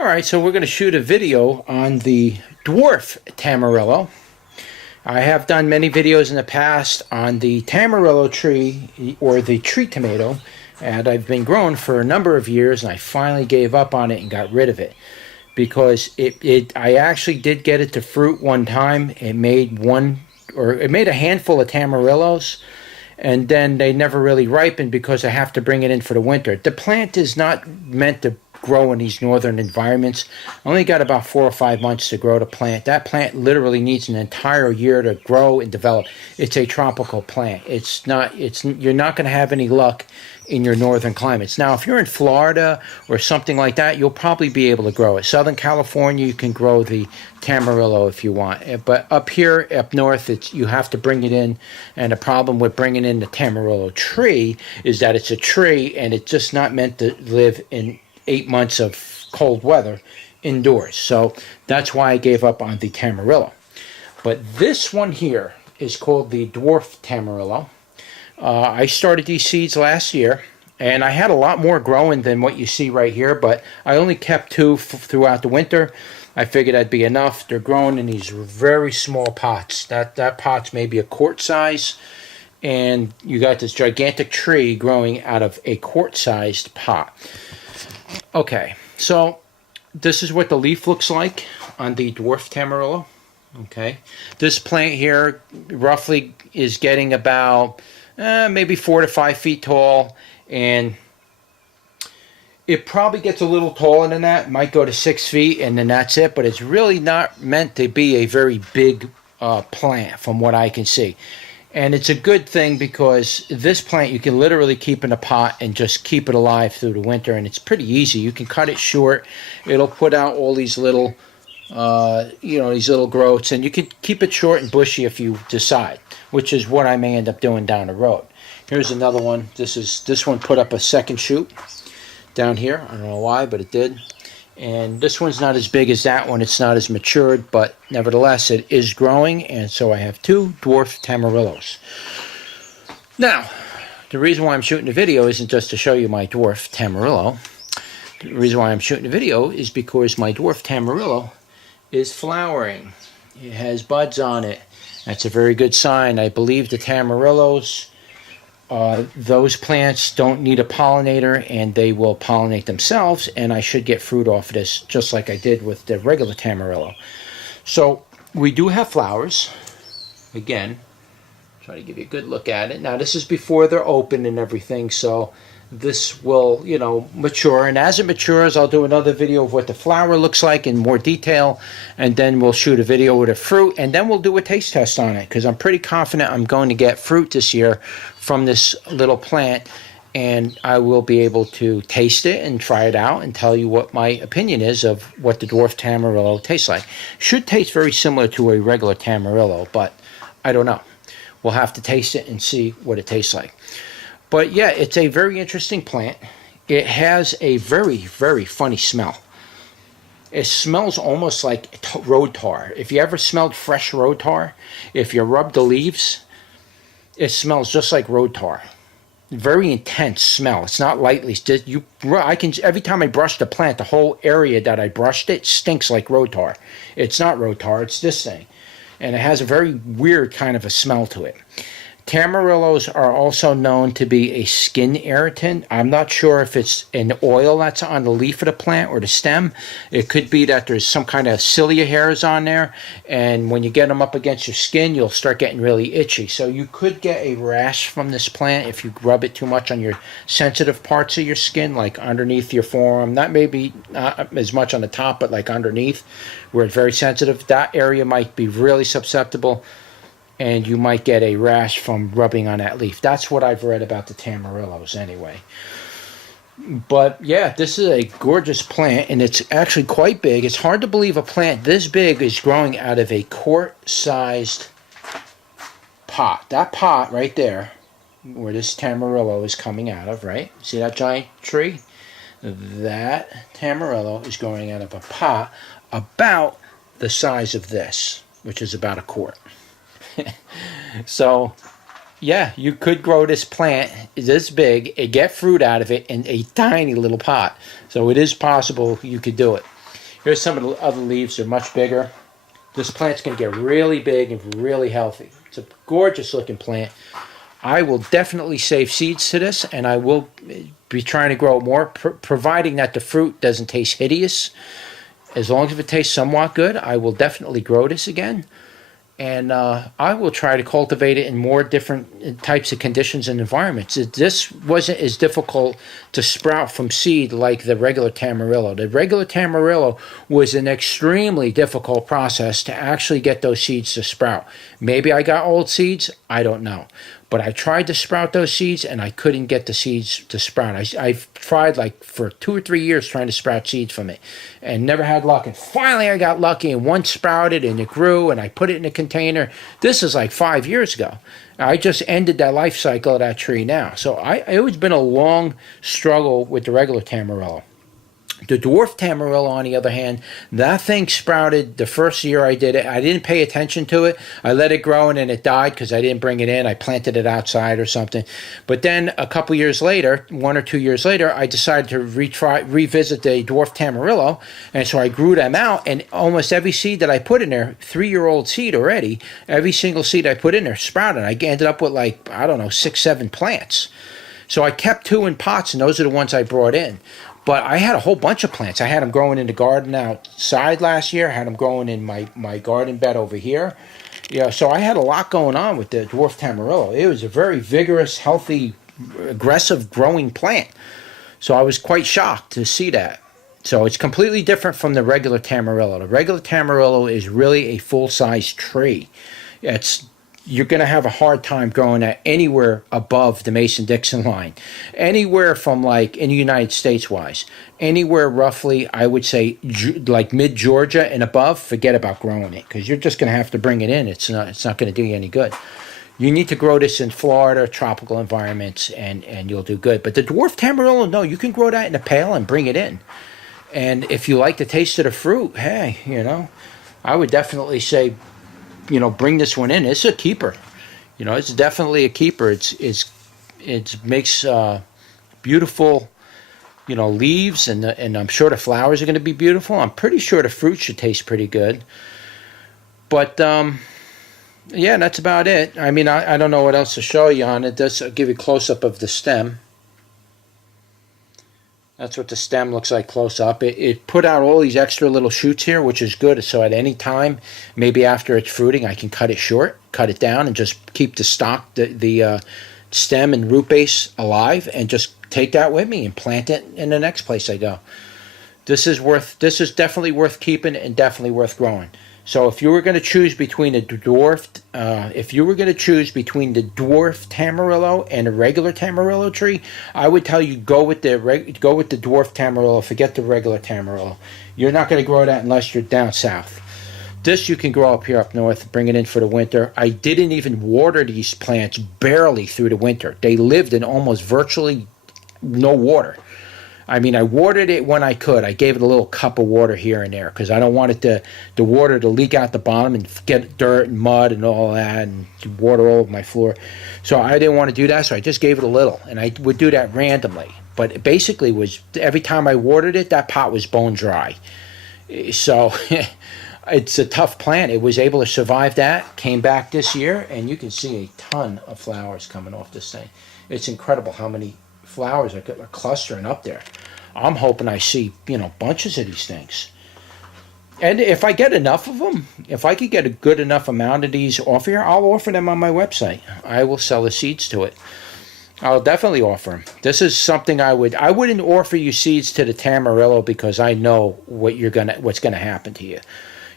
Alright, so we're going to shoot a video on the Dwarf Tamarillo. I have done many videos in the past on the Tamarillo tree, or the tree tomato, and I've been growing for a number of years, and I finally gave up on it and got rid of it. Because I actually did get it to fruit one time. It made a handful of Tamarillos, and then they never really ripened because I have to bring it in for the winter. The plant is not meant to grow in these northern environments. I only got about 4 or 5 months to grow the plant. That plant literally needs an entire year to grow and develop. It's a tropical plant. You're not going to have any luck in your northern climates. Now, if you're in Florida or something like that, you'll probably be able to grow it. Southern California, you can grow the Tamarillo if you want. But up here, up north, you have to bring it in. And the problem with bringing in the Tamarillo tree is that it's a tree and it's just not meant to live in 8 months of cold weather indoors. So that's why I gave up on the Tamarillo. But this one here is called the Dwarf Tamarillo. I started these seeds last year, and I had a lot more growing than what you see right here, but I only kept 2 throughout the winter. I figured that'd be enough. They're growing in these very small pots. That pot's maybe a quart size, and you got this gigantic tree growing out of a quart-sized pot. Okay, so this is what the leaf looks like on the Dwarf Tamarillo. Okay, this plant here roughly is getting about maybe 4 to 5 feet tall, and it probably gets a little taller than that. It might go to 6 feet, and then that's it. But it's really not meant to be a very big plant, from what I can see. And it's a good thing because this plant you can literally keep in a pot and just keep it alive through the winter, and it's pretty easy. You can cut it short. It'll put out all these little, these little growths, and you can keep it short and bushy if you decide, which is what I may end up doing down the road. Here's another one. This one put up a second shoot down here. I don't know why, but it did. And this one's not as big as that one. It's not as matured, but nevertheless, it is growing. And so I have 2 Dwarf Tamarillos. Now, the reason why I'm shooting the video isn't just to show you my Dwarf Tamarillo. The reason why I'm shooting the video is because my Dwarf Tamarillo is flowering. It has buds on it. That's a very good sign. I believe the Tamarillos, those plants don't need a pollinator, and they will pollinate themselves, and I should get fruit off of this just like I did with the regular Tamarillo. So we do have flowers. Again, try to give you a good look at it. Now this is before they're open and everything, so this will, mature, and as it matures, I'll do another video of what the flower looks like in more detail, and then we'll shoot a video with the fruit, and then we'll do a taste test on it, because I'm pretty confident I'm going to get fruit this year from this little plant, and I will be able to taste it and try it out and tell you what my opinion is of what the Dwarf Tamarillo tastes like. Should taste very similar to a regular Tamarillo, but I don't know. We'll have to taste it and see what it tastes like. But yeah, it's a very interesting plant. It has a very, very funny smell. It smells almost like road tar. If you ever smelled fresh road tar, if you rub the leaves, it smells just like road tar. Very intense smell. It's not lightly. Every time I brush the plant, the whole area that I brushed it stinks like road tar. It's not road tar. It's this thing, and it has a very weird kind of a smell to it. Tamarillos are also known to be a skin irritant. I'm not sure if it's an oil that's on the leaf of the plant or the stem. It could be that there's some kind of cilia hairs on there, and when you get them up against your skin, you'll start getting really itchy. So you could get a rash from this plant if you rub it too much on your sensitive parts of your skin, like underneath your forearm. Not as much on the top, but like underneath, where it's very sensitive. That area might be really susceptible, and you might get a rash from rubbing on that leaf. That's what I've read about the Tamarillos anyway. But yeah, this is a gorgeous plant, and it's actually quite big. It's hard to believe a plant this big is growing out of a quart-sized pot. That pot right there, where this Tamarillo is coming out of, right? See that giant tree? That Tamarillo is growing out of a pot about the size of this, which is about a quart. So yeah, you could grow this plant this big and get fruit out of it in a tiny little pot. So it is possible you could do it. Here's some of the other leaves. They're much bigger. This plant's going to get really big and really healthy. It's a gorgeous looking plant. I will definitely save seeds to this, and I will be trying to grow more, providing that the fruit doesn't taste hideous. As long as it tastes somewhat good, I will definitely grow this again. And I will try to cultivate it in more different types of conditions and environments. This wasn't as difficult to sprout from seed like the regular Tamarillo. The regular Tamarillo was an extremely difficult process to actually get those seeds to sprout. Maybe I got old seeds, I don't know. But I tried to sprout those seeds, and I couldn't get the seeds to sprout. I've tried like for 2 or 3 years trying to sprout seeds from it, and never had luck. And finally I got lucky, and one sprouted, and it grew, and I put it in a container. This is like 5 years ago. I just ended that life cycle of that tree now. So it's been a long struggle with the regular Tamarillo. The Dwarf Tamarillo, on the other hand, that thing sprouted the first year I did it. I didn't pay attention to it. I let it grow, and then it died because I didn't bring it in. I planted it outside or something. But then a couple years later, 1 or 2 years later, I decided to revisit the Dwarf Tamarillo. And so I grew them out, and almost every seed that I put in there, 3-year-old seed already, every single seed I put in there sprouted. I ended up with like, I don't know, 6, 7 plants. So I kept 2 in pots, and those are the ones I brought in. But I had a whole bunch of plants. I had them growing in the garden outside last year. I had them growing in my garden bed over here. Yeah, so I had a lot going on with the Dwarf Tamarillo. It was a very vigorous, healthy, aggressive growing plant. So I was quite shocked to see that. So it's completely different from the regular Tamarillo. The regular Tamarillo is really a full-size tree. You're going to have a hard time growing that anywhere above the Mason-Dixon line. Anywhere from, like, in the United States wise, anywhere roughly, I would say, like mid-Georgia and above, forget about growing it, because you're just going to have to bring it in. It's not going to do you any good. You need to grow this in Florida, tropical environments, and you'll do good. But the Dwarf Tamarillo, no, you can grow that in a pail and bring it in. And if you like the taste of the fruit, hey, I would definitely say, bring this one in. It's a keeper. It's definitely a keeper. It makes beautiful, leaves, and I'm sure the flowers are going to be beautiful. I'm pretty sure the fruit should taste pretty good. But yeah, that's about it. I mean, I don't know what else to show you on it. Does give you a close up of the stem. That's what the stem looks like close up. It put out all these extra little shoots here, which is good. So at any time, maybe after it's fruiting, I can cut it short, cut it down, and just keep the stock, the stem and root base alive, and just take that with me and plant it in the next place I go. This is definitely worth keeping and definitely worth growing. So if you were going to choose between the Dwarf Tamarillo and a regular Tamarillo tree, I would tell you go with the Dwarf Tamarillo. Forget the regular Tamarillo. You're not going to grow that unless you're down south. This you can grow up here up north, bring it in for the winter. I didn't even water these plants barely through the winter. They lived in almost virtually no water. I mean, I watered it when I could. I gave it a little cup of water here and there because I don't want it the water to leak out the bottom and get dirt and mud and all that and water all over my floor. So I didn't want to do that, so I just gave it a little. And I would do that randomly. But it basically was every time I watered it, that pot was bone dry. So it's a tough plant. It was able to survive that, came back this year, and you can see a ton of flowers coming off this thing. It's incredible how many flowers are clustering up there. I'm hoping I see, bunches of these things. And if I get enough of them, if I could get a good enough amount of these off here, I'll offer them on my website. I will sell the seeds to it. I'll definitely offer them. This is something I wouldn't offer you seeds to the Tamarillo because I know what's gonna happen to you.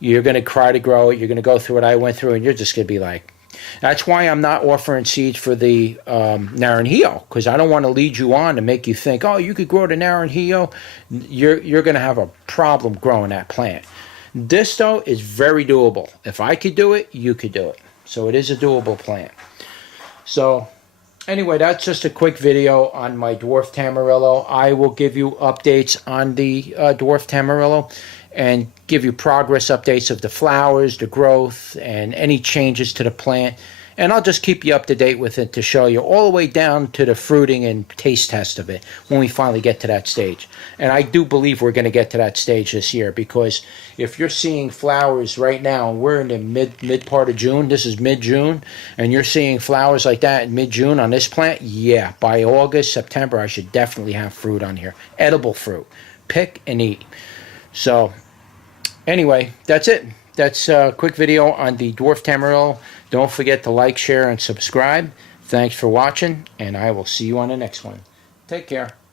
You're gonna try to grow it. You're gonna go through what I went through, and you're just gonna be like. That's why I'm not offering seeds for the Naranjillo, because I don't want to lead you on to make you think, oh, you could grow the Naranjillo. You're going to have a problem growing that plant. This, though, is very doable. If I could do it, you could do it. So it is a doable plant. So anyway, that's just a quick video on my Dwarf Tamarillo. I will give you updates on the Dwarf Tamarillo and give you progress updates of the flowers, the growth, and any changes to the plant. And I'll just keep you up to date with it to show you all the way down to the fruiting and taste test of it when we finally get to that stage. And I do believe we're going to get to that stage this year, because if you're seeing flowers right now, we're in the mid part of June, this is mid-June, and you're seeing flowers like that in mid-June on this plant, yeah, by August, September, I should definitely have fruit on here. Edible fruit. Pick and eat. So, anyway, that's it. That's a quick video on the Dwarf Tamarillo. Don't forget to like, share, and subscribe. Thanks for watching, and I will see you on the next one. Take care.